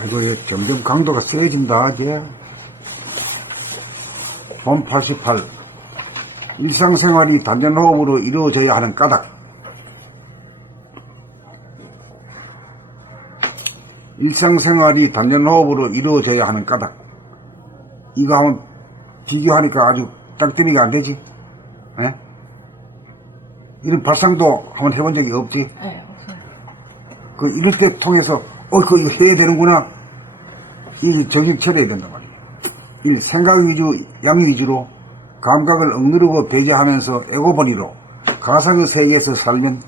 아이고, 얘 점점 강도가 세진다, 이제. 본 88. 일상생활이 단전호흡으로 이루어져야 하는 까닭. 일상생활이 단전호흡으로 이루어져야 하는 까닭. 이거 한번 비교하니까 아주 땅뜨미가 안 되지? 예? 이런 발상도 한번 해본 적이 없지? 네, 없어요. 이럴 때 통해서, 이거 해야 되는구나. 이게 정신 차려야 된단 말이에요. 1. 생각 위주, 양 위주로 감각을 억누르고 배제하면서 에고버리로 가상의 세계에서 살면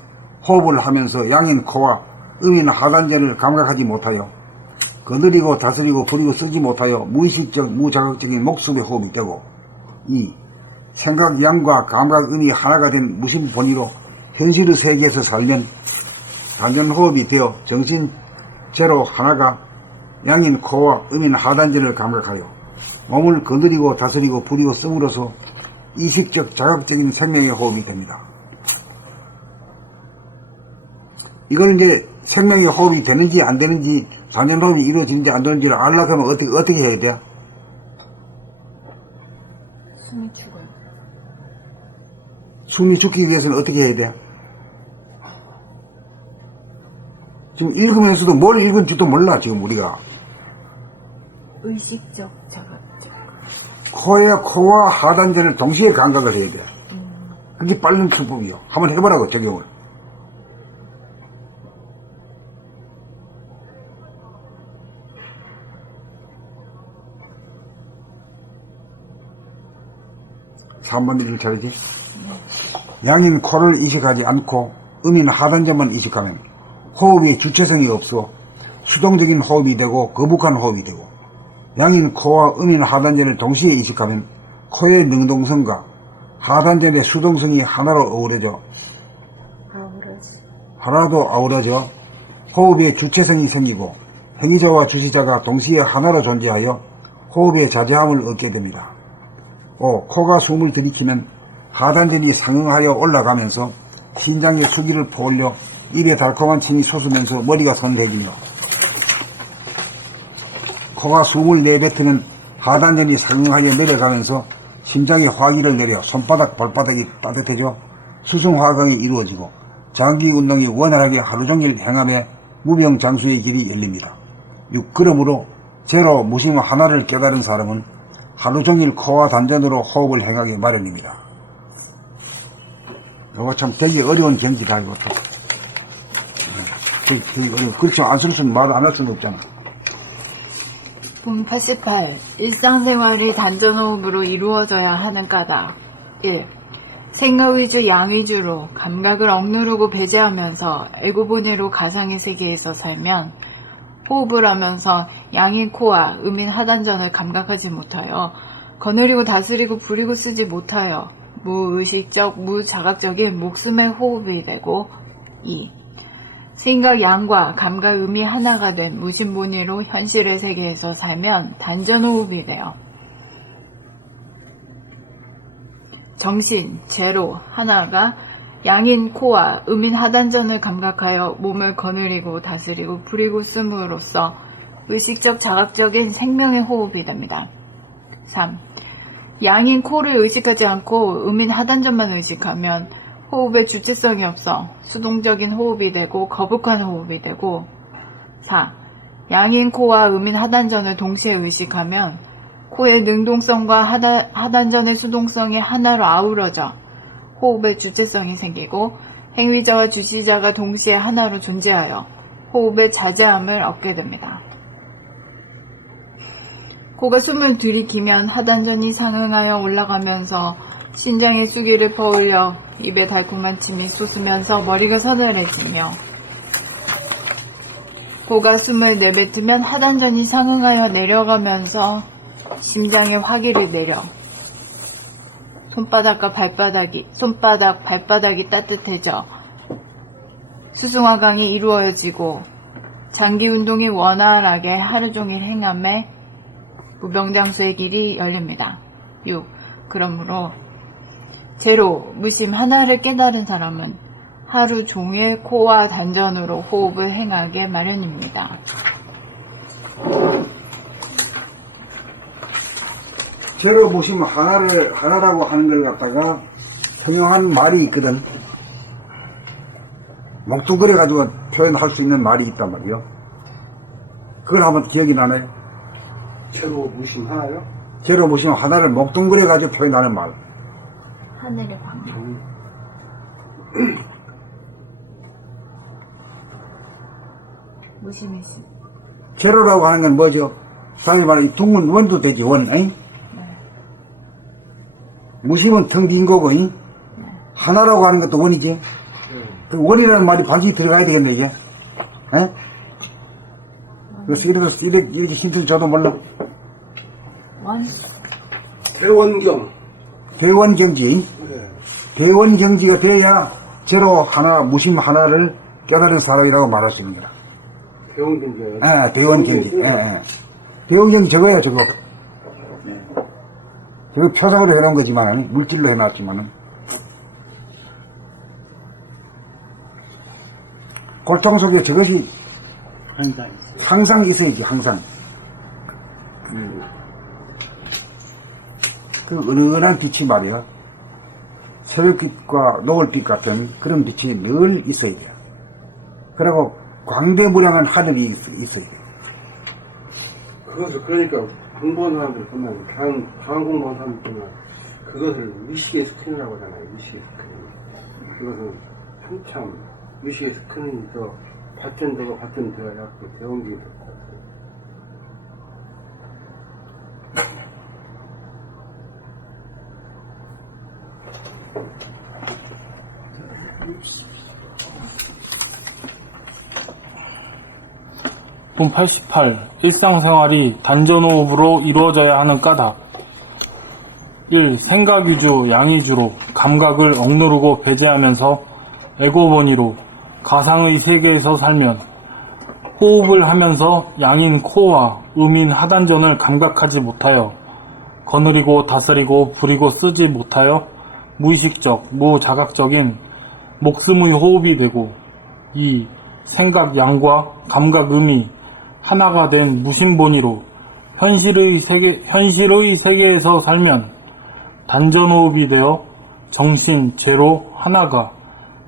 호흡을 하면서 양인 코와 음인 하단전을 감각하지 못하여 거느리고 다스리고 부리고 쓰지 못하여 무의식적 무자극적인 목숨의 호흡이 되고 2. 생각 양과 감각 음이 하나가 된 무심 본의로 현실의 세계에서 살면 단전호흡이 되어 정신제로 하나가 양인 코와 음인 하단전을 감각하여 몸을 거느리고 다스리고 부리고 씀으로써 이식적 자극적인 생명의 호흡이 됩니다. 이걸 이제 생명의 호흡이 되는지 안 되는지 단전호흡이 이루어지는지 안 되는지를 알려고 하면 어떻게 해야 돼요? 숨이 죽어요. 숨이 죽기 위해서는 어떻게 해야 돼요? 지금 읽으면서도 뭘 읽은지도 몰라 지금 우리가. 의식적 자극적. 코와 하단전을 동시에 감각을 해야 돼. 그게 빠른 수법이요. 한번 해보라고 적용을. 한번 일을 잘하지. 양인 코를 이식하지 않고 음인 하단전만 이식하면 호흡이 주체성이 없어 수동적인 호흡이 되고 거북한 호흡이 되고 양인 코와 음인 하단전을 동시에 이식하면 코의 능동성과 하단전의 수동성이 하나로 아우러져 호흡의 주체성이 생기고 행위자와 주시자가 동시에 하나로 존재하여 호흡의 자제함을 얻게 됩니다. 5. 코가 숨을 들이키면 하단전이 상응하여 올라가면서 신장의 수기를 퍼올려 입에 달콤한 침이 솟으면서 머리가 서늘해지며 코가 숨을 내뱉으면 하단전이 상응하여 내려가면서 심장의 화기를 내려 손바닥 발바닥이 따뜻해져 수승화강이 이루어지고 장기운동이 원활하게 하루종일 행함에 무병장수의 길이 열립니다. 6. 그러므로 제로 무심 하나를 깨달은 사람은 하루종일 코와 단전으로 호흡을 행하기 마련입니다. 이거 참 되게 어려운 경지다 이것도. 되게 어려워. 그렇죠. 안 쓸 수는 말을 안 할 수는 없잖아. 본 88. 일상생활이 단전호흡으로 이루어져야 하는 까닭. 1. 생각 위주 양 위주로 감각을 억누르고 배제하면서 에고본의로 가상의 세계에서 살면 호흡을 하면서 양인 코와 음인 하단전을 감각하지 못하여 거느리고 다스리고 부리고 쓰지 못하여 무의식적 무자각적인 목숨의 호흡이 되고 2. 생각 양과 감각 음이 하나가 된 무심본의로 현실의 세계에서 살면 단전호흡이 되어 정신, 제로, 하나가 양인 코와 음인 하단전을 감각하여 몸을 거느리고 다스리고 부리고 씀으로써 의식적 자각적인 생명의 호흡이 됩니다. 3. 양인 코를 의식하지 않고 음인 하단전만 의식하면 호흡에 주체성이 없어 수동적인 호흡이 되고 거북한 호흡이 되고 4. 양인 코와 음인 하단전을 동시에 의식하면 코의 능동성과 하단전의 수동성이 하나로 아우러져 호흡의 주체성이 생기고 행위자와 주시자가 동시에 하나로 존재하여 호흡의 자제함을 얻게 됩니다. 코가 숨을 들이키면 하단전이 상응하여 올라가면서 신장의 수기를 퍼올려 입에 달콤한 침이 솟으면서 머리가 서늘해지며 코가 숨을 내뱉으면 하단전이 상응하여 내려가면서 심장의 화기를 내려 손바닥, 발바닥이 따뜻해져 수승화강이 이루어지고 장기운동이 원활하게 하루종일 행함에 무병장수의 길이 열립니다. 6. 그러므로 제로, 무심 하나를 깨달은 사람은 하루 종일 코와 단전으로 호흡을 행하게 마련입니다. 제로 보시면 하나라고 하는 걸 갖다가 통용한 말이 있거든. 몽뚱그려 가지고 표현할 수 있는 말이 있단 말이요. 그걸 한번 기억이 나네. 제로 무심 하나요? 제로 보시면 하나를 몽뚱그려 가지고 표현하는 말. 하늘의 방향. 무심이심. 제로라고 하는 건 뭐죠? 상이 말하는 둥근 원도 되지, 원, 잉? 네. 무심은 텅 빈 거고, 잉? 네. 하나라고 하는 것도 원이지. 그 원이라는 말이 반드시 들어가야 되겠네, 이게. 에? 그래서 이렇게 힌트를 줘도 몰라. 원. 대원경. 대원경지. 네. 대원경지가 돼야 제로 하나, 무심 하나를 깨달은 사람이라고 말할 수 있는 거라. 대원경이요. 대원경지. 대원경지 저거야, 저거. 저거 표상으로 해놓은 거지만, 물질로 해놨지만은. 골통 속에 저것이 항상 있어야지, 항상. 그 은은한 빛이 말이야. 새벽빛과 노을빛 같은 그런 빛이 늘 있어야 돼. 그리고 광대무량한 하늘이 있어야 돼. 그것을 그러니까 공부하는 사람들 보면 강한 공부하는 사람들 보면 그것을 의식의 스크린이라고 하잖아요. 의식의 스크린. 그것은 한참 의식의 스크린에서 발전되고 발전되어야 그 대원경이 될 것 같아요. 분 88. 일상생활이 단전호흡으로 이루어져야 하는 까닭. 1. 생각위주, 양위주로 감각을 억누르고 배제하면서 에고본위로 가상의 세계에서 살면 호흡을 하면서 양인 코와 음인 하단전을 감각하지 못하여 거느리고 다스리고 부리고 쓰지 못하여 무의식적, 무자각적인 목숨의 호흡이 되고 2. 생각 양과 감각 음이 하나가 된 무심본위로 현실의 세계에서 살면 단전호흡이 되어 정신, 제로, 하나가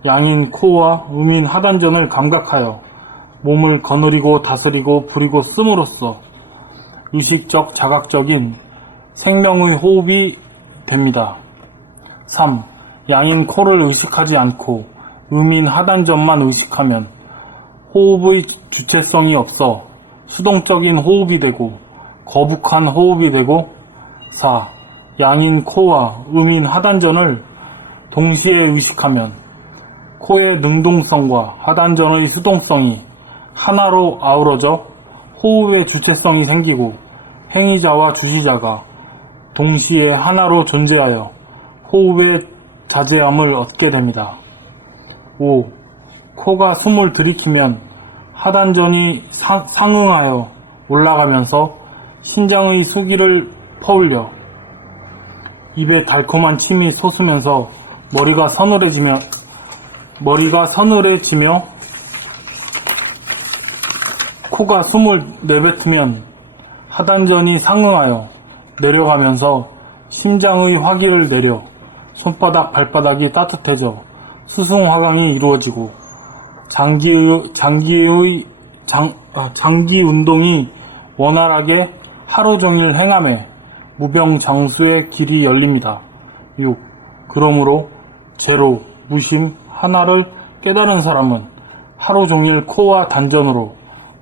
양인 코와 음인 하단전을 감각하여 몸을 거느리고 다스리고 부리고 씀으로써 의식적, 자각적인 생명의 호흡이 됩니다. 3. 양인 코를 의식하지 않고 음인 하단전만 의식하면 호흡의 주체성이 없어 수동적인 호흡이 되고 거북한 호흡이 되고 4. 양인 코와 음인 하단전을 동시에 의식하면 코의 능동성과 하단전의 수동성이 하나로 아우러져 호흡의 주체성이 생기고 행위자와 주시자가 동시에 하나로 존재하여 호흡의 자제함을 얻게 됩니다. 5. 코가 숨을 들이키면 하단전이 상응하여 올라가면서 신장의 수기를 퍼올려 입에 달콤한 침이 솟으면서 머리가 서늘해지며 코가 숨을 내뱉으면 하단전이 상응하여 내려가면서 심장의 화기를 내려 손바닥 발바닥이 따뜻해져 수승화강이 이루어지고 장기 운동이 원활하게 하루 종일 행함에 무병장수의 길이 열립니다. 6. 그러므로 제로, 무심, 하나를 깨달은 사람은 하루 종일 코와 단전으로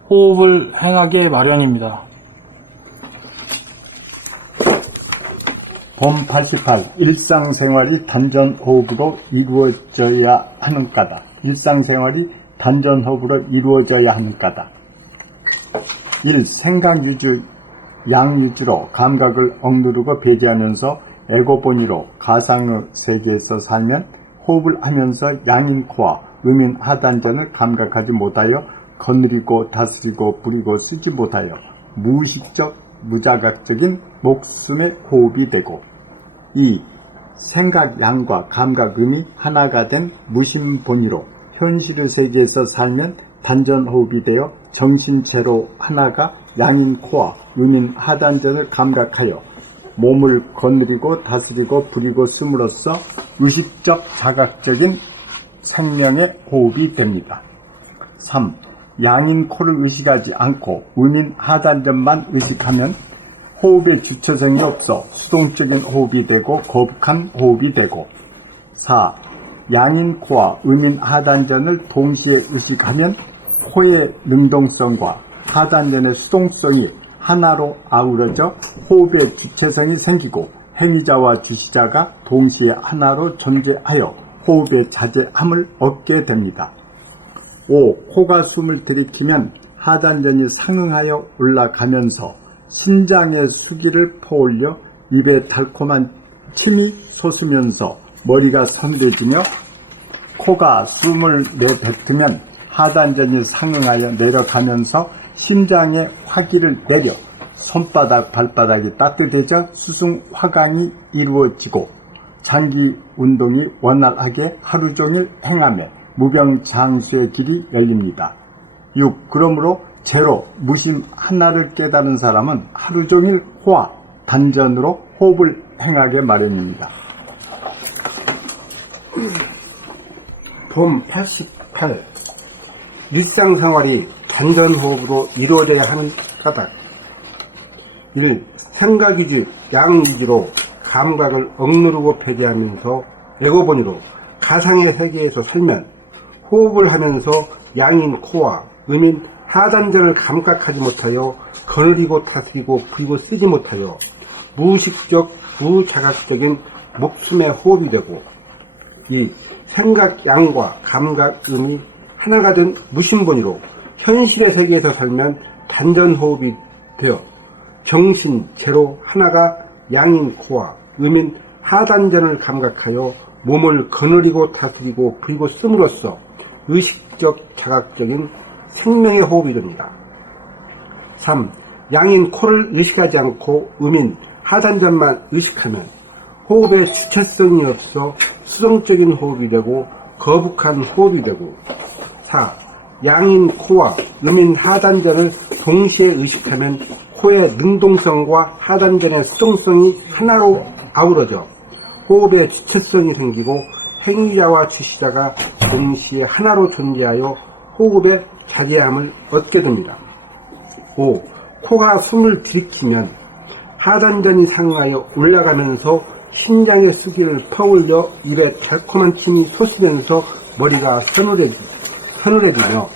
호흡을 행하게 마련입니다. 본 88. 일상생활이 단전호흡으로 이루어져야 하는 까닭. 일상생활이 단전호흡으로 이루어져야 하는 까닭. 1. 생각위주, 양위주로 감각을 억누르고 배제하면서 에고본위로 가상의 세계에서 살면 호흡을 하면서 양인 코와 음인 하단전을 감각하지 못하여 거느리고 다스리고 부리고 쓰지 못하여 무의식적 무자각적인 목숨의 호흡이 되고 2. 생각 양과 감각 음이 하나가 된 무심본위로 현실의 세계에서 살면 단전호흡이 되어 정신체로 하나가 양인 코와 음인 하단전을 감각하여 몸을 거느리고 다스리고 부리고 씀으로써 의식적 자각적인 생명의 호흡이 됩니다. 3. 양인 코를 의식하지 않고 음인 하단전만 의식하면 호흡의 주체성이 없어 수동적인 호흡이 되고 거북한 호흡이 되고 4. 양인 코와 음인 하단전을 동시에 의식하면 코의 능동성과 하단전의 수동성이 하나로 아우러져 호흡의 주체성이 생기고 행위자와 주시자가 동시에 하나로 존재하여 호흡의 자제함을 얻게 됩니다. 5. 코가 숨을 들이키면 하단전이 상응하여 올라가면서 신장의 수기를 퍼올려 입에 달콤한 침이 솟으면서 머리가 서늘해지며 코가 숨을 내뱉으면 하단전이 상응하여 내려가면서 심장의 화기를 내려 손바닥 발바닥이 따뜻해져 수승화강이 이루어지고 장기 운동이 원활하게 하루 종일 행하며 무병장수의 길이 열립니다. 6. 그러므로 제로 무심 하나를 깨달은 사람은 하루 종일 호화 단전으로 호흡을 행하게 마련입니다. 봄 88. 일상생활이 단전호흡으로 이루어져야 하는 까닭. 1. 생각위주, 양위주로 감각을 억누르고 배제하면서 에고본의로 가상의 세계에서 살면 호흡을 하면서 양인 코와 음인 하단전을 감각하지 못하여 거느리고 다스리고 부리고 쓰지 못하여 무의식적 무자각적인 목숨의 호흡이 되고 2. 생각 양과 감각 음이 하나가 된 무심본의로 현실의 세계에서 살면 단전호흡이 되어 정신 제로 하나가 양인 코와 음인 하단전을 감각하여 몸을 거느리고 다스리고 부리고 씀으로써 의식적 자각적인 생명의 호흡이 됩니다. 3. 양인 코를 의식하지 않고 음인 하단전만 의식하면 호흡의 주체성이 없어 수동적인 호흡이 되고 거북한 호흡이 되고 4. 양인 코와 음인 하단전을 동시에 의식하면 코의 능동성과 하단전의 수동성이 하나로 아우러져 호흡의 주체성이 생기고 행위자와 주시자가 동시에 하나로 존재하여 호흡의 자제함을 얻게 됩니다. 5. 코가 숨을 들이키면 하단전이 상하여 올라가면서 신장의 수기를 퍼올려 입에 달콤한 침이 솟으면서 머리가 서늘해지며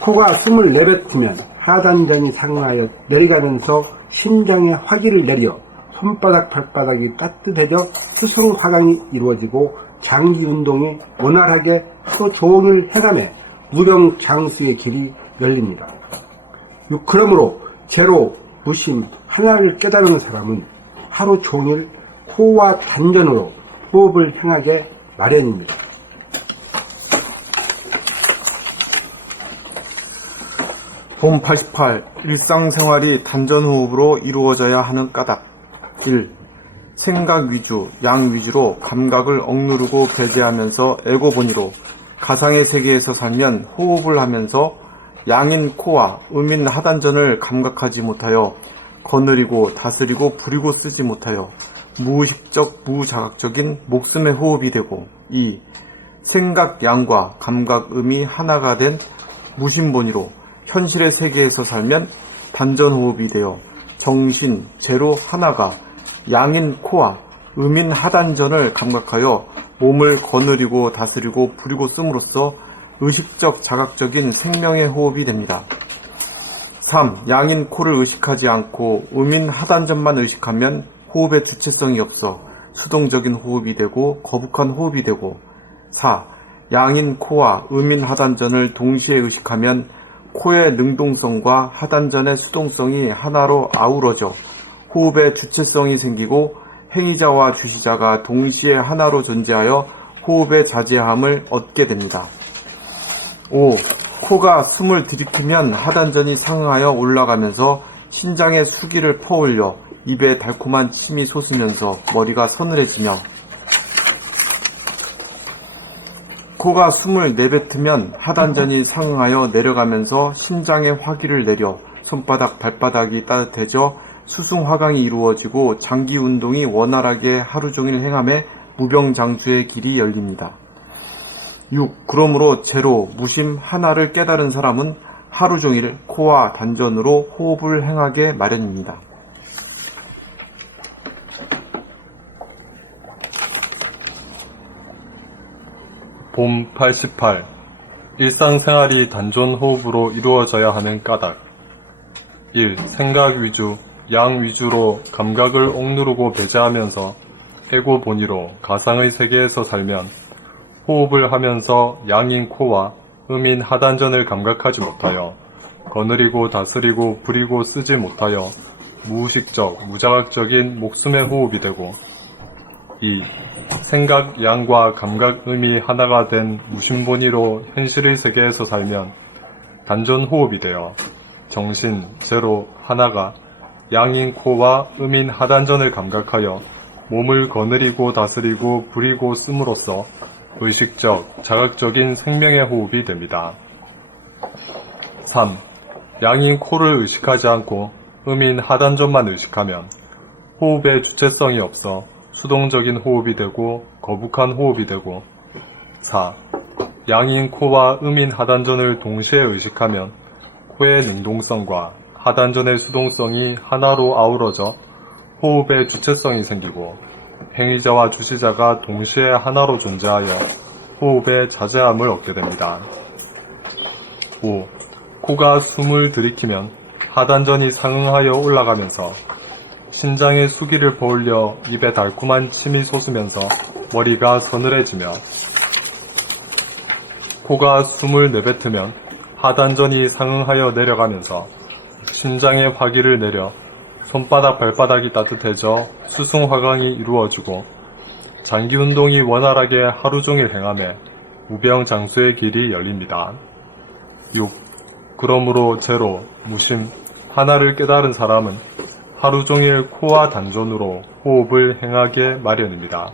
코가 숨을 내뱉으면 하단전이 상하여 내려가면서 심장의 화기를 내려 손바닥 발바닥이 따뜻해져 수승화강이 이루어지고 장기 운동이 원활하게 하루 종일 해감해 무병장수의 길이 열립니다. 그러므로 제로 무심 하나를 깨달은 사람은 하루 종일 호흡과 단전으로 호흡을 행하게 마련입니다. 봄 88. 일상생활이 단전호흡으로 이루어져야 하는 까닭. 1. 생각 위주, 양 위주로 감각을 억누르고 배제하면서 에고본의로 가상의 세계에서 살면 호흡을 하면서 양인 코와 음인 하단전을 감각하지 못하여 거느리고 다스리고 부리고 쓰지 못하여 무의식적 무자각적인 목숨의 호흡이 되고 2. 생각 양과 감각 음이 하나가 된 무심본의로 현실의 세계에서 살면 단전호흡이 되어 정신 제로 하나가 양인 코와 음인 하단전을 감각하여 몸을 거느리고 다스리고 부리고 씀으로써 의식적 자각적인 생명의 호흡이 됩니다. 3. 양인 코를 의식하지 않고 음인 하단전만 의식하면 호흡의 주체성이 없어 수동적인 호흡이 되고 거북한 호흡이 되고 4. 양인 코와 음인 하단전을 동시에 의식하면 코의 능동성과 하단전의 수동성이 하나로 아우러져 호흡의 주체성이 생기고 행위자와 주시자가 동시에 하나로 존재하여 호흡의 자제함을 얻게 됩니다. 5. 코가 숨을 들이키면 하단전이 상하여 올라가면서 신장의 수기를 퍼올려 입에 달콤한 침이 솟으면서 머리가 서늘해지며 코가 숨을 내뱉으면 하단전이 상하여 내려가면서 심장의 화기를 내려 손바닥, 발바닥이 따뜻해져 수승화강이 이루어지고 장기 운동이 원활하게 하루 종일 행함에 무병장수의 길이 열립니다. 6. 그러므로 제로, 무심, 하나를 깨달은 사람은 하루 종일 코와 단전으로 호흡을 행하게 마련입니다. 봄 88. 일상생활이 단전 호흡으로 이루어져야 하는 까닭. 1. 생각 위주, 양 위주로 감각을 억누르고 배제하면서 에고 본의로 가상의 세계에서 살면 호흡을 하면서 양인 코와 음인 하단전을 감각하지 못하여 거느리고 다스리고 부리고 쓰지 못하여 무의식적, 무자각적인 목숨의 호흡이 되고 2. 생각 양과 감각 음이 하나가 된 무심본의로 현실의 세계에서 살면 단전 호흡이 되어 정신, 제로, 하나가 양인 코와 음인 하단전을 감각하여 몸을 거느리고 다스리고 부리고 씀으로써 의식적, 자각적인 생명의 호흡이 됩니다. 3. 양인 코를 의식하지 않고 음인 하단전만 의식하면 호흡에 주체성이 없어 수동적인 호흡이 되고 거북한 호흡이 되고 4. 양인 코와 음인 하단전을 동시에 의식하면 코의 능동성과 하단전의 수동성이 하나로 아우러져 호흡의 주체성이 생기고 행위자와 주시자가 동시에 하나로 존재하여 호흡의 자제함을 얻게 됩니다. 5. 코가 숨을 들이키면 하단전이 상응하여 올라가면서 심장의 수기를 퍼올려 입에 달콤한 침이 솟으면서 머리가 서늘해지며 코가 숨을 내뱉으면 하단전이 상응하여 내려가면서 심장의 화기를 내려 손바닥 발바닥이 따뜻해져 수승화강이 이루어지고 장기운동이 원활하게 하루 종일 행함에 무병장수의 길이 열립니다. 6. 그러므로 제로, 무심, 하나를 깨달은 사람은 하루 종일 코와 단전으로 호흡을 행하게 마련입니다.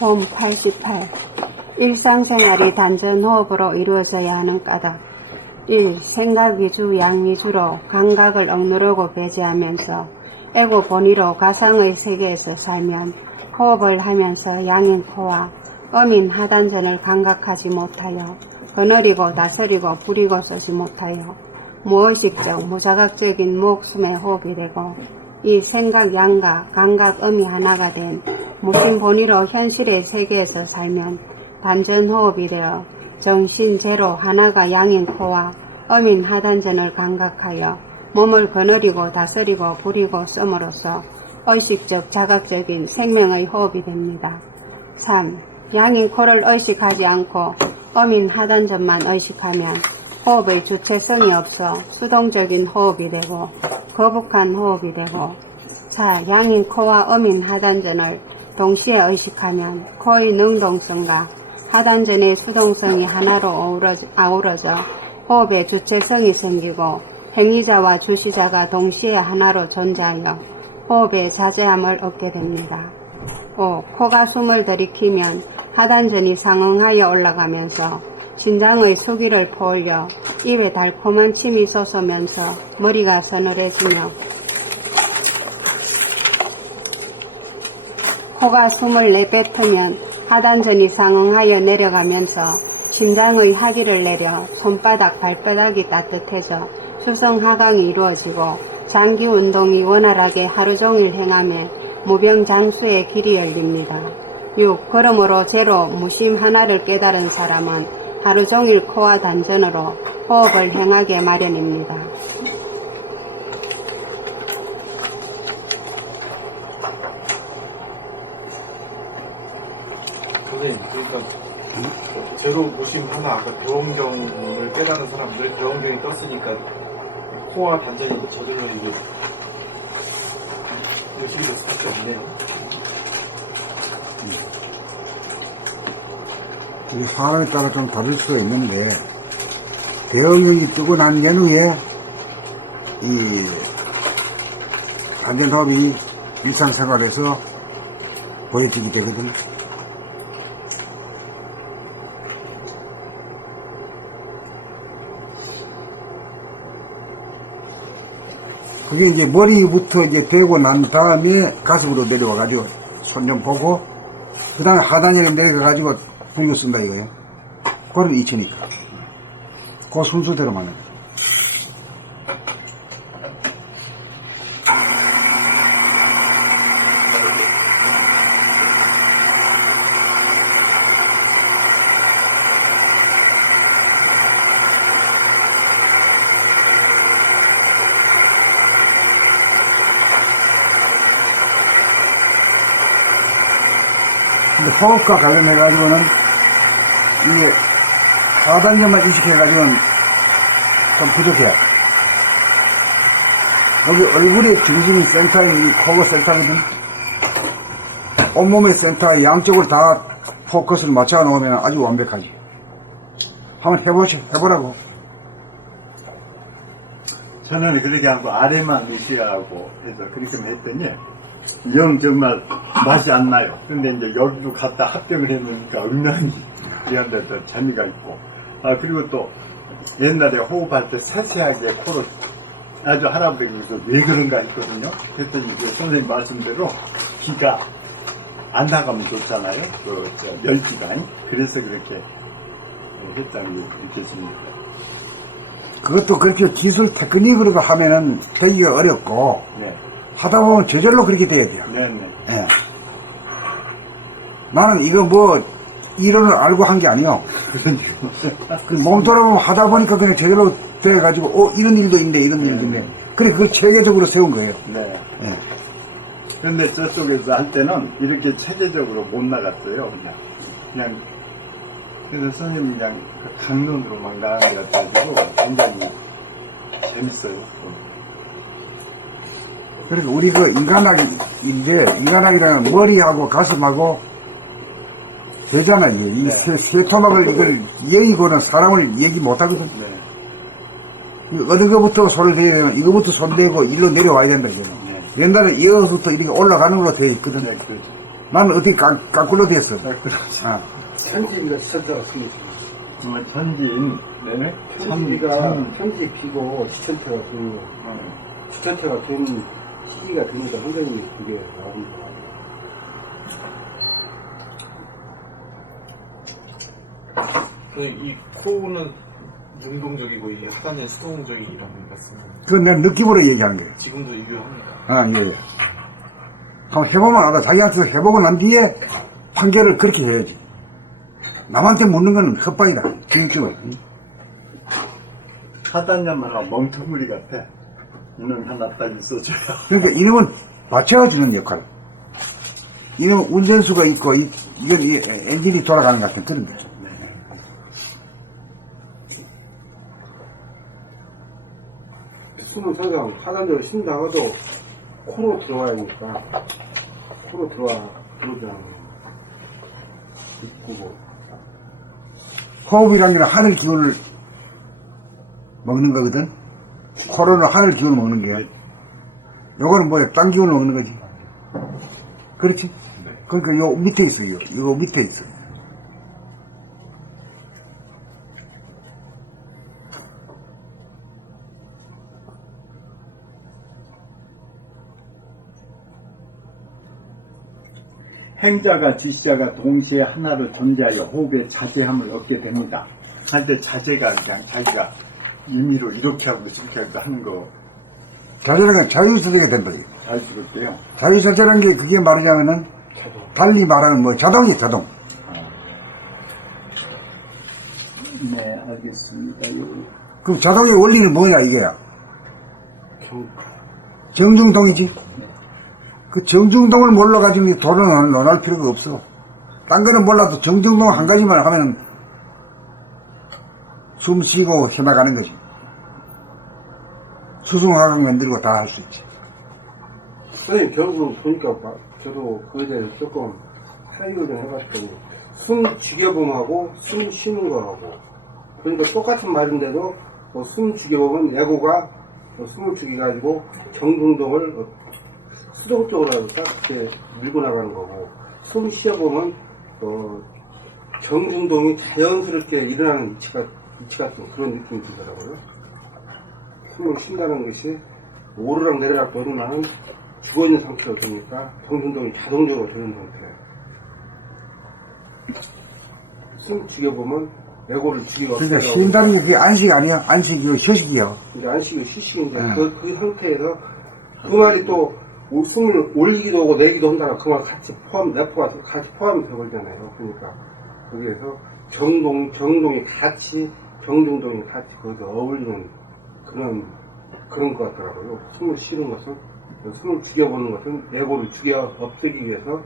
봄 88. 일상생활이 단전 호흡으로 이루어져야 하는 까닭. 1. 생각 위주, 양 위주로 감각을 억누르고 배제하면서 에고 본의로 가상의 세계에서 살면 호흡을 하면서 양인 코와 음인 하단전을 감각하지 못하여 거느리고 다스리고 부리고 쓰지 못하여 무의식적, 무자각적인 목숨의 호흡이 되고 이 생각 양과 감각 음이 하나가 된 무심 본의로 현실의 세계에서 살면 단전 호흡이 되어 정신 제로 하나가 양인 코와 음인 하단전을 감각하여 몸을 거느리고 다스리고 부리고 씀으로써 의식적 자각적인 생명의 호흡이 됩니다. 3. 양인 코를 의식하지 않고 음인 하단전만 의식하면 호흡의 주체성이 없어 수동적인 호흡이 되고 거북한 호흡이 되고 4. 양인 코와 음인 하단전을 동시에 의식하면 코의 능동성과 하단전의 수동성이 하나로 아우러져 호흡의 주체성이 생기고 행위자와 주시자가 동시에 하나로 존재하여 호흡의 자제함을 얻게 됩니다. 5. 코가 숨을 들이키면 하단전이 상응하여 올라가면서 심장의 수기를 퍼올려 입에 달콤한 침이 솟으면서 머리가 서늘해지며 코가 숨을 내뱉으면 하단전이 상응하여 내려가면서 심장의 하기를 내려 손바닥, 발바닥이 따뜻해져 수성하강이 이루어지고 장기 운동이 원활하게 하루 종일 행함에 무병장수의 길이 열립니다. 6. 그러므로 제로, 무심 하나를 깨달은 사람은 하루 종일 코와 단전으로 호흡을 행하게 마련입니다. 선생님, 그러니까 제로, 무심, 하나 아까 대원경을 깨달은 사람들 대원경이 떴으니까 코와 단전이 저절로 이제 의식이 될 수밖에 없네요. 이게 사람에 따라 좀 다를 수가 있는데, 대형경이 뜨고 난 후에, 이, 안전호흡이 일상생활에서 보여지게 되거든. 그게 이제 머리부터 이제 되고 난 다음에 가슴으로 내려와가지고 손 좀 보고, 그 다음에 하단에 내려가가지고 불교 쓴다 이거예요. 그건 2천이니까. 그 순서대로만 해. 근데 호흡과 관련해가지고는, 이게 하단점만 인식해가지고는 좀 부족해요. 여기 얼굴의 중심이 센터인 이 코가 센터거든. 온몸의 센터에 양쪽을 다 포커스를 맞춰 놓으면 아주 완벽하지. 한번 해보라고. 저는 그렇게 하고 아래만 인식하고 해서 그렇게 했더니 영 정말 맛이 안 나요. 근데 이제 여기로 갔다 합격을 해놓으니까 얼마나 이한데 더 재미가 있고. 아, 그리고 또 옛날에 호흡할 때 세세하게 코로 아주 할아버지께서 왜 그런가 했거든요. 그랬더니 이제 선생님 말씀대로 기가 안 나가면 좋잖아요. 멸기가. 그래서 그렇게 했다는 게 느껴집니다. 그것도 그렇게 기술 테크닉으로 하면은 되기가 어렵고, 네. 하다 보면 저절로 그렇게 돼야 돼요. 네네. 예. 나는 이거 뭐, 이론을 알고 한 게 아니요. 그 몸 돌아보면 하다 보니까 그냥 저절로 돼가지고, 이런 일도 있네, 이런 일도 있네. 그래, 그걸 체계적으로 세운 거예요. 네. 예. 근데 저쪽에서 할 때는 이렇게 체계적으로 못 나갔어요. 그냥 그래서 선생님 그냥 그 강론으로 막 나간 것 같아가지고 굉장히 재밌어요. 그러니까 우리 그 인간학인데, 인간학이라는 머리하고 가슴하고 되잖아, 이게. 이 세 토막을 이걸 얘기고는 사람을 얘기 못 하거든. 네. 어느 거부터 손을 대야 되면 이거부터 손 대고 일로 내려와야 된다, 이거는. 네. 옛날에 이어부터 이렇게 올라가는 걸로 되어 있거든. 네, 그렇죠. 나는 어떻게 까꿀로 됐어. 네, 그렇죠. 아. 천지비가 지천태가 씁니다. 정말 천지인, 네. 천지비가 천지 피고 지천태가 되는 지천태가 된 시기가 되니까 선생님이 그게 나옵니다. 이 코는 능동적이고 이 하단은 수동적이라는 말씀입니다. 그건 내 느낌으로 얘기하는 거예요. 지금도 유효합니까? 아, 예, 예. 한번 해보면 알아. 자기한테 해보고 난 뒤에 판결을 그렇게 해야지. 남한테 묻는 건 헛바이다. 지금쯤은. 하단냐마나 멍텅구리 같아. 이놈 하나 딱 있어줘요. 그러니까 이놈은 받쳐주는 역할. 이놈은 운전수가 있고, 이건 엔진이 돌아가는 것 같은 그런 거죠. 숨을 서서 하단적으로 쉰다고도 코로 들어와야 하니까 코로 들어오잖아요. 입구고. 호흡이라는 게 하늘 기운을 먹는 거거든. 코로는 하늘 기운을 먹는 게. 요거는 뭐야? 땅 기운을 먹는 거지. 그렇지? 그러니까 요 밑에 있어요. 이거 밑에 있어. 행자가 지시자가 동시에 하나로 존재하여 호흡의 자제함을 얻게 됩니다. 할 때 자제가 그냥 자기가 임의로 이렇게 하고 저렇게 하고 하는 거 자제라는 건 자유자재가 된다. 자유스럽게요. 자유자재라는 게 그게 말하자면은 달리 말하는 뭐 자동이 자동. 네, 알겠습니다. 그럼 자동의 원리는 뭐냐 이게야? 정중동이지. 그 정중동을 몰라가지고 도를 논할 필요가 없어. 딴 거는 몰라도 정중동 한 가지만 하면 숨 쉬고 해나가는 거지. 수승화강 만들고 다 할 수 있지. 선생님, 결국은 보니까 저도 그에 대해서 조금 타이어 좀 해봤더니 숨 죽여봄하고 숨 쉬는 거하고 그러니까 똑같은 말인데도 숨 죽여보면 내고가 숨을 죽여가지고 정중동을 수동적으로 딱 이렇게 밀고 나가는 거고 숨 쉬어보면 정중동이 자연스럽게 일어나는 위치 같은 그런 느낌이 들더라고요. 숨을 쉰다는 것이 오르락 내리락 거리면 죽어있는 상태가 되니까 정중동이 자동적으로 되는 상태예요. 숨 죽여보면 내고를 죽여 그러니까 쉰다는 게 그게 안식 아니야? 안식이고 휴식이요. 이제 안식이 휴식인데 네. 그 상태에서 그 말이 또 숨을 올리기도 하고 내기도 한다는 그 말 같이 내포가 같이 포함이 되버리잖아요. 그러니까 거기에서 정동이 같이 정중동이 같이 거기서 어울리는 그런 것 같더라고요. 숨을 쉬는 것은 숨을 죽여보는 것은 내고를 없애기 위해서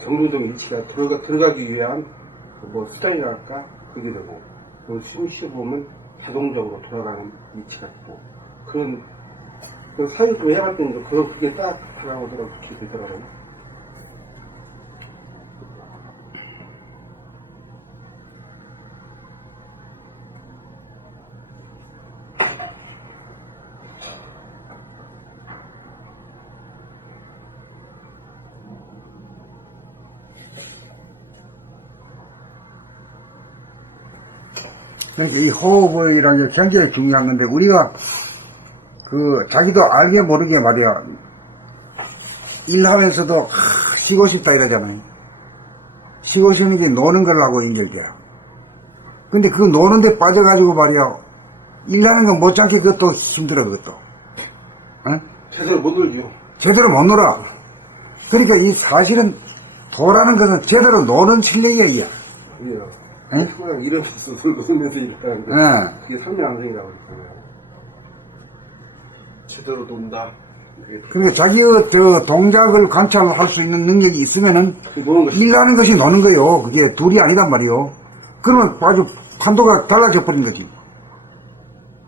정중동 일치가 들어가기 위한 뭐 수단이랄까 그게 되고 숨 쉬어보면 자동적으로 돌아가는 위치가 있고 그런 사유 좀 해봤더니 그게 딱 들어가더라고 그렇게 되더라고요. 그러니까 이 호흡이라는 게 굉장히 중요한 건데, 우리가 자기도 알게 모르게 말이야, 일하면서도 쉬고 싶다 이러잖아요. 쉬고 싶은 게 노는 걸하고 연결돼요. 근데 그 노는데 빠져가지고 말이야, 일하는 건 못지않게 그것도 힘들어, 그것도. 응? 제대로 못 놀죠. 제대로 못 놀아. 그러니까 이 사실은 도라는 것은 제대로 노는 실력이야, 이게. 예. 응? 항상 일하면서 놀면서 일하는데 응. 그게 삼년안생이라고 그랬잖아요. 제대로 논다. 그러니까 자기의 동작을 관찰할 수 있는 능력이 있으면은 노는 것이 일하는 것이 노는 거요. 그게 둘이 아니단 말이요. 그러면 아주 판도가 달라져 버린 거지.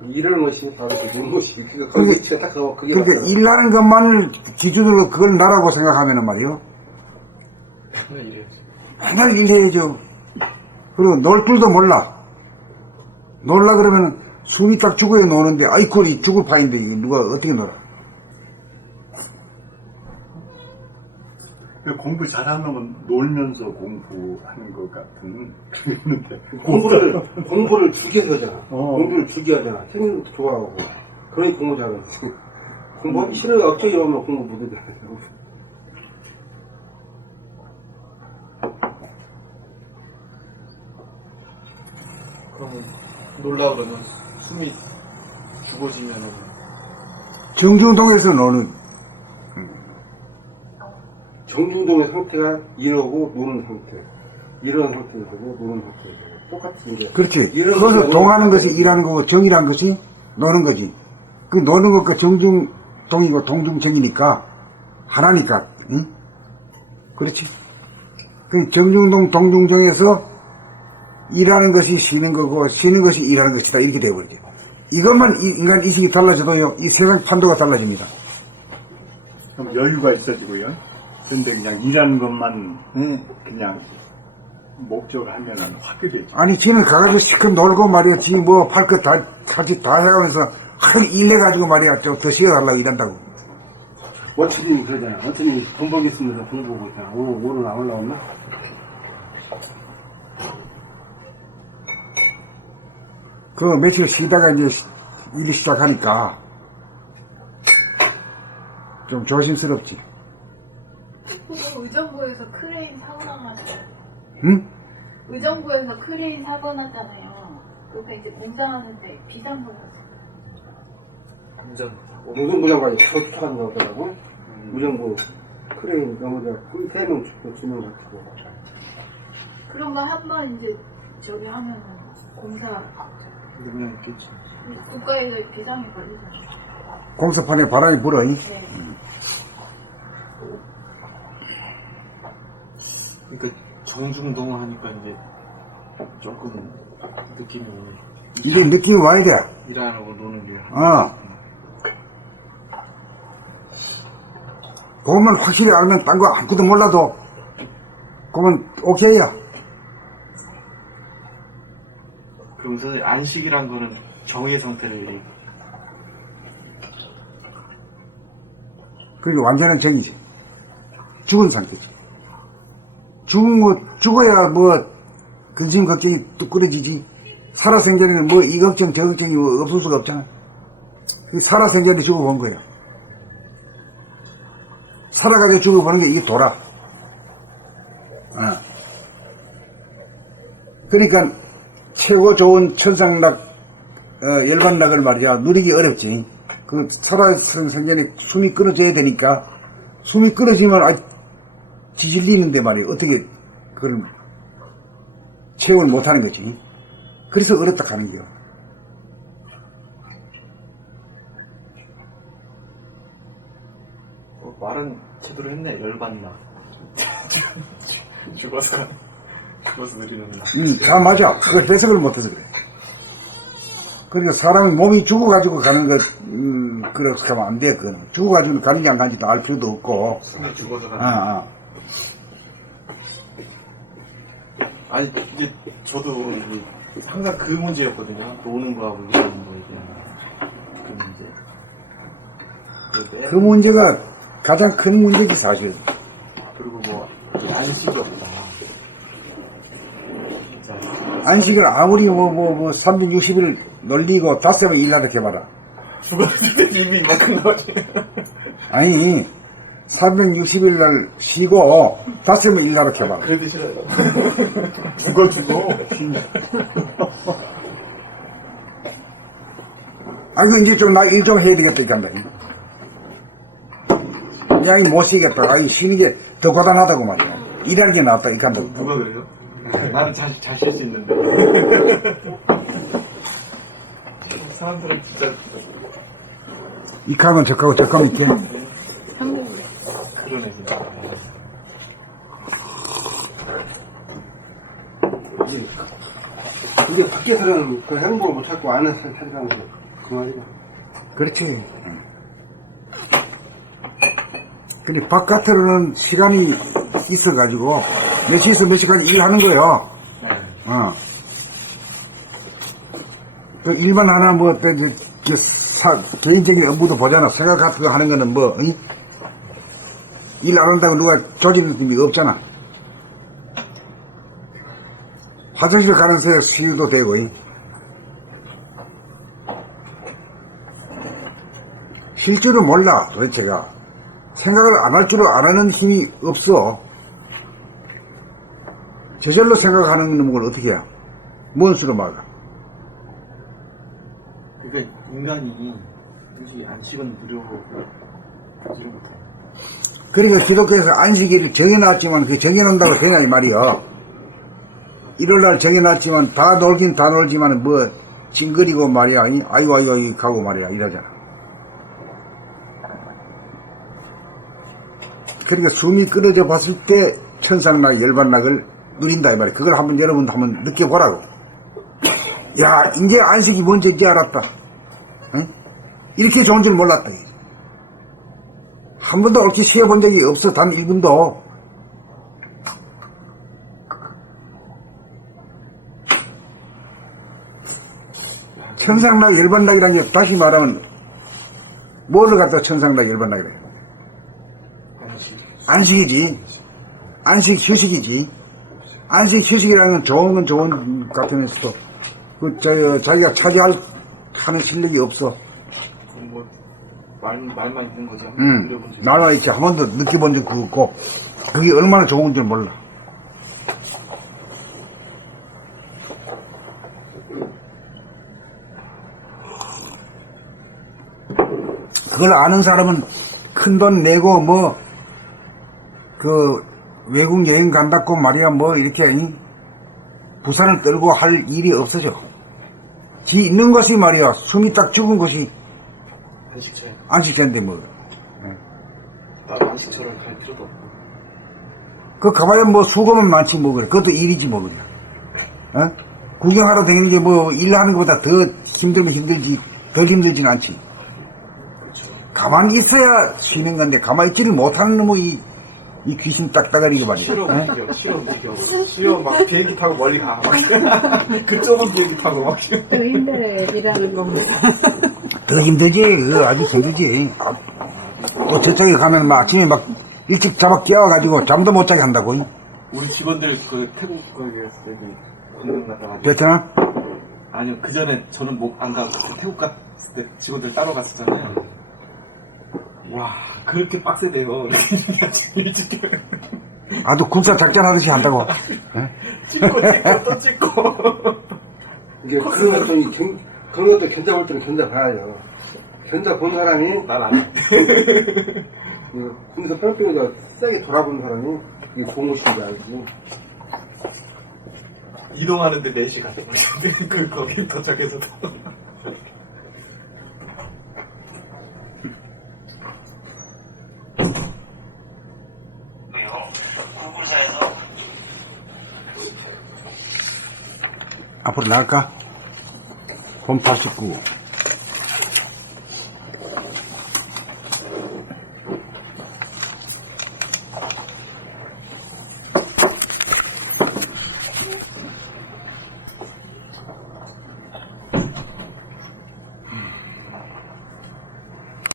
일하는 것이 바로 그 노는 것이 그러니까 그게- 위치가 딱 그게 그러니까 맞더라고요. 일하는 것만을 기준으로 그걸 나라고 생각하면은 말이요. 맨날 이래야지. 맨날 일해야죠. 그리고 놀 줄도 몰라. 놀라 그러면 숨이 딱 죽어야 노는데, 아이고, 이 죽을 파인데, 이거 누가 어떻게 놀아. 공부 잘하면 놀면서 공부하는 것 같은 그런데 공부를 죽여서 하잖아. 어. 공부를 죽여야 하잖아. 생긴 것도 좋아하고. 그러니 공부 잘하지. 공부하기 싫어요. 억지로 이러면 공부 못 하잖아요. 그러면 놀라 그러면 숨이 죽어지면은 정중동에서 노는, 정중동의 상태가 이러고 노는 상태. 이런 상태도 되고 노는 상태도 되고. 똑같이 이제. 그렇지. 이런 거기서 상태가 동하는 노는 것이 상태. 일하는 거고, 정이란 것이 노는 거지. 그 노는 것과 정중동이고 동중정이니까, 하나니까, 응? 그렇지. 그 정중동, 동중정에서 일하는 것이 쉬는 거고, 쉬는 것이 일하는 것이다. 이렇게 되어버리죠. 이것만 인간 인식이 달라져도요, 이 세상 판도가 달라집니다. 그럼 여유가 있어지고요. 근데 그냥 일하는 것만 그냥 목적을 하면은 확실해지. 아니, 지는 가가지고 시컷 놀고 말이야. 지금 뭐 팔 것 다 해가면서 하루 일해가지고 말이야. 좀 더 쉬어달라고 이런다고. 원치님이 그러잖아. 원치님이 돈 벌겠으면서 공부하고 있잖아. 오늘 안 올라왔나? 그 며칠 쉬다가 이제 일이 시작하니까 좀 조심스럽지. 의정부에서 크레인 사고 나가지고 응? 의정부에서 크레인 사고 났잖아요. 그거 이제 공사하는데 비상금 완전 무정부 장관이 바로 쫓아간다고 하더라고. 무정부 크레인 넘어져 3명 죽고 2명 다치고. 그런 거 한 번 이제 저기 하면 공사 그냥 있겠지. 국가에서 비상이 걸리잖아요. 공사판에 바람이 불어. 이. 네. 그러니까 정중동 하니까 이제 조금 느낌이 오네. 이게 느낌이 와야 돼. 일하고 노는 게. 그것만 확실히 알면 딴 거 아무것도 몰라도 그러면 오케이야. 그럼 선생님 안식이란 거는 정의 상태를 그게 완전한 정이지. 죽은 상태지. 죽어야 뭐 근심 걱정이 뚝 끊어지지. 살아생전에는 뭐 이 걱정 저 걱정이 없을 수가 없잖아. 살아생전에 죽어본 거야. 살아가게 죽어보는 게 이게 돌아. 그러니까 최고 좋은 천상락, 열반락을 말이야 누리기 어렵지. 그 살아생전에 숨이 끊어져야 되니까 숨이 끊어지면 지질리는데 말이야. 어떻게 그걸 체험을 못하는 거지. 그래서 어렵다 하는 거야. 말은 제대로 했네. 열받나. 죽어서 느리는구나. 다 맞아. 그걸 해석을 못해서 그래. 그러니까 사람이 몸이 죽어가지고 가는 것, 그렇게 하면 안 돼. 그거는. 죽어가지고 가는지 안 가는지도 알 필요도 없고. 숨이 죽어서 가는. 아니 이게 저도 항상 그 문제였거든요. 노는 거하고 이러는 거 얘기하는 그 문제. 그 문제가 가장 큰 문제지, 사실. 그리고 뭐 안식이 없다. 안식을 아무리 360일 놀리고 닷새만 일하다 해봐라. 죽었을 때 입이 이만큼 나오지. 아니, 360일 날 쉬고 닷새만 일하다 해봐라. 그래도 싫어요. 죽어. 아이고, 이제 좀 나 일 좀 해야 되겠다, 이간다. 야, 이 못 쉬겠다. 아이, 쉬는 게 더 고단하다고 말이야. 일하는 게 낫다, 이간다. 누가 그래요? 나는 잘 쉴 수 있는데. 사람들은 진짜 이 칸은 적하고 적감 있게. 그러네 진짜. 이게 밖에서는 그 행복을 못 찾고 안에서 찾는 거 그만이고. 그렇지. 근데 바깥으로는 시간이 있어가지고 몇 시에서 몇 시까지 일하는 거예요. 그 일만 하나 개인적인 업무도 보잖아. 생각 같은 거 하는 거는 일 안 한다고 누가 조지는 힘이 없잖아. 화장실 가는 새에 쉬어도 되고. 쉴 줄을 몰라, 도대체가. 생각을 안 할 줄을 안 하는 힘이 없어. 저절로 생각하는 걸 어떻게 해? 뭔 수로 막아? 그러니까 인간이 굳이 안식은 누려고 하지를 못해. 그러니까 기독교에서 안식일을 정해놨지만 그 정해놓는다고 되냐 이 말이야. 일요일날 정해놨지만 다 놀긴 다 놀지만 징그리고 말이야. 아이고 가고 말이야 이러잖아. 그러니까 숨이 끊어져 봤을 때 천상락 열반락을 누린다 이 말이야. 그걸 여러분도 한번 느껴보라고. 야, 이제 안식이 뭔지 이제 알았다. 응? 이렇게 좋은 줄 몰랐다. 한 번도 옳게 쉬어본 적이 없어. 단 1분도. 천상락 열반락이라는 게 다시 말하면 뭐를 갖다 천상락 열반락이라 해? 안식이지. 안식 휴식이지. 안식 휴식이라는 건 좋은 건 좋은 것 같으면서도 자기가 차지할 하는 실력이 없어. 뭐 말만 있는 거지. 나와 있지. 한 번도 느껴본 적 없고 그게 얼마나 좋은 줄 몰라. 그걸 아는 사람은 큰 돈 내고 외국 여행 간다고 말이야 이렇게 부산을 끌고 할 일이 없어져. 지 있는 것이 말이야 숨이 딱 죽은 것이 안식처인데 나도 안식처럼 갈 필요도 없고. 그 가봐야 수고만 많지 그래. 그것도 일이지 그래. 구경하러 다니는 게 일하는 것보다 더 힘들면 힘들지 덜 힘들진 않지. 가만히 있어야 쉬는 건데 가만히 있지를 못하는 놈의 이 귀신 딱따가리가 말이야. 싫어 막 비행기 타고 멀리 가. 그쪽은 비행기 타고 막. 더 힘들어요, 일하는 것보다. 더 힘들지. 아주 힘들지. 또 저쪽에 가면 아침에 일찍 잡아 깨워가지고 잠도 못 자게 한다고. 우리 직원들 태국 거기 갔을 때도 공연 갔다가 베트남? 아니요, 그 전에 저는 안 가고 태국 갔을 때 직원들 따로 갔었잖아요. 와, 그렇게 빡세대요. 일찍 아주 군사 작전하듯이 한다고. 예? 찍고 또 찍고. 이제 그런 것도 견뎌볼 때는 견뎌봐야죠. 견뎌본 사람이 난 안 해. 군에서 필리핀에서 세게 돌아본 사람이 그게 고무신지 알지. 이동하는데 4시간. 거기 도착해서. 앞으로 나갈까? 본 89.